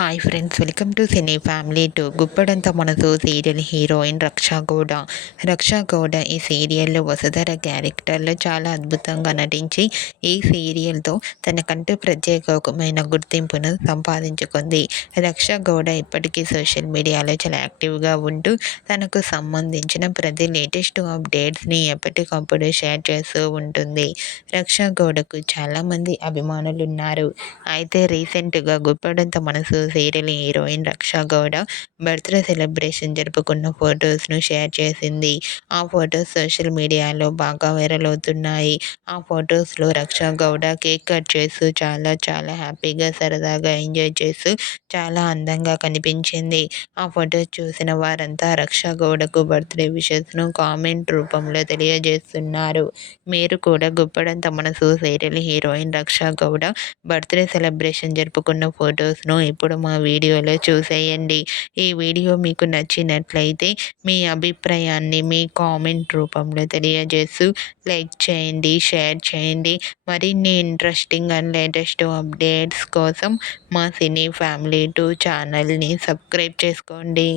Hi friends, welcome to cine family two. Guppedantha Manasu serial heroine Raksha Gowda. Raksha Gowda ఈ సీరియల్లో వసుధర క్యారెక్టర్లో చాలా అద్భుతంగా నటించి ఈ సీరియల్తో తనకంటూ ప్రత్యేకమైన గుర్తింపును సంపాదించుకుంది. రక్షా గౌడ ఇప్పటికీ సోషల్ మీడియాలో చాలా యాక్టివ్గా ఉంటూ తనకు సంబంధించిన ప్రతి లేటెస్ట్ అప్డేట్స్ని ఎప్పటికప్పుడు షేర్ చేస్తూ ఉంటుంది. రక్షా గౌడకు చాలామంది అభిమానులు ఉన్నారు. అయితే రీసెంట్గా Guppedantha Manasu serial heroine Raksha Gowda birthday celebration జరుపుకున్న ఫొటోస్ను షేర్ చేసింది. ఆ ఫొటోస్ సోషల్ మీడియాలో బాగా వైరల్ అవుతున్నాయి. ఆ ఫొటోస్లో రక్షా గౌడ కేక్ కట్ చేస్తూ చాలా చాలా హ్యాపీగా సరదాగా ఎంజాయ్ చేస్తూ చాలా అందంగా కనిపించింది. ఆ ఫొటోస్ చూసిన వారంతా రక్షా గౌడకు బర్త్డే విషెస్ను కామెంట్ రూపంలో తెలియజేస్తున్నారు. మీరు కూడా Guppedantha Manasu serial heroine Raksha Gowda birthday celebration జరుపుకున్న ఫొటోస్ను ఇప్పుడు మా వీడియోలో చూసేయండి. ఈ వీడియో మీకు నచ్చినట్లయితే మీ అభిప్రాయాన్ని మీ కామెంట్ రూపంలో తెలియజేస్తూ లైక్ చేయండి, షేర్ చేయండి. మరిన్ని ఇంట్రెస్టింగ్ అండ్ లేటెస్ట్ అప్డేట్స్ కోసం మా సినీ ఫ్యామిలీ 2 ఛానల్ని సబ్స్క్రైబ్ చేసుకోండి.